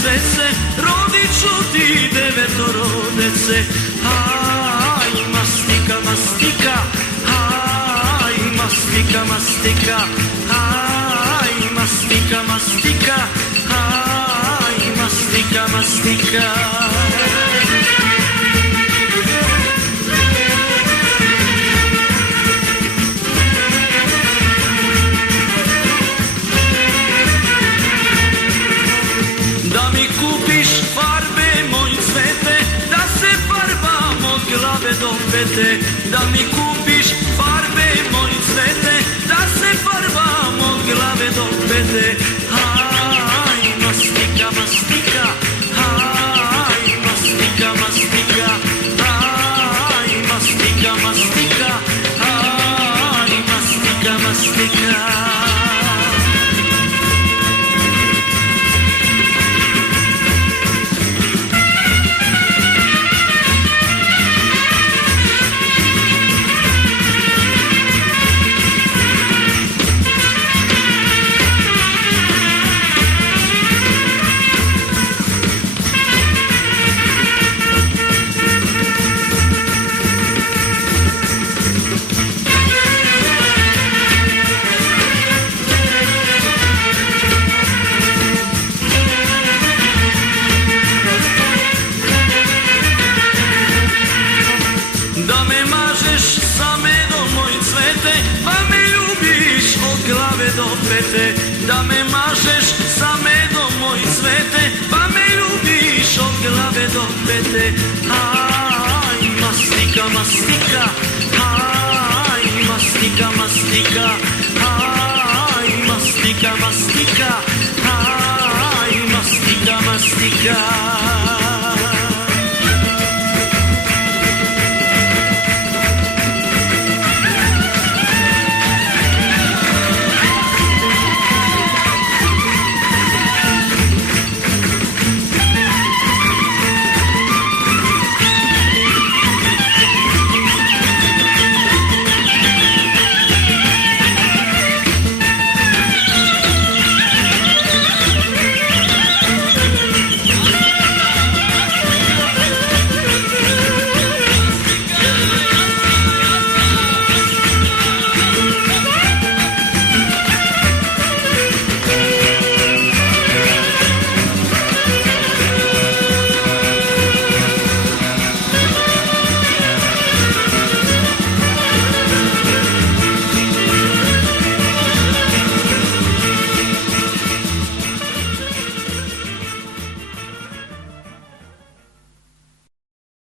svece, rodit ću ti devetoro dece. Aj, mastika, mastika, aj, mastika, mastika, aj, mastika, mastika, aj, mastika, mastika. Da mi kupiš farbe, moj cvete, da se farbam od glave do pete. Da mi kupiš farbe, moj cvete, da se farbam od glave do pete. Aj, mastika, mastika, aj, mastika, mastika, aj, mastika, mastika, aj, mastika, mastika. Da me mažeš sa medom, moj cvete, pa me ljubiš od glave do pete. Da me mažeš sa medom, moj cvete, pa me ljubiš od glave do pete. Aj, mastika, mastika, aj, mastika, mastika, aj, mastika, mastika, aj, mastika, mastika.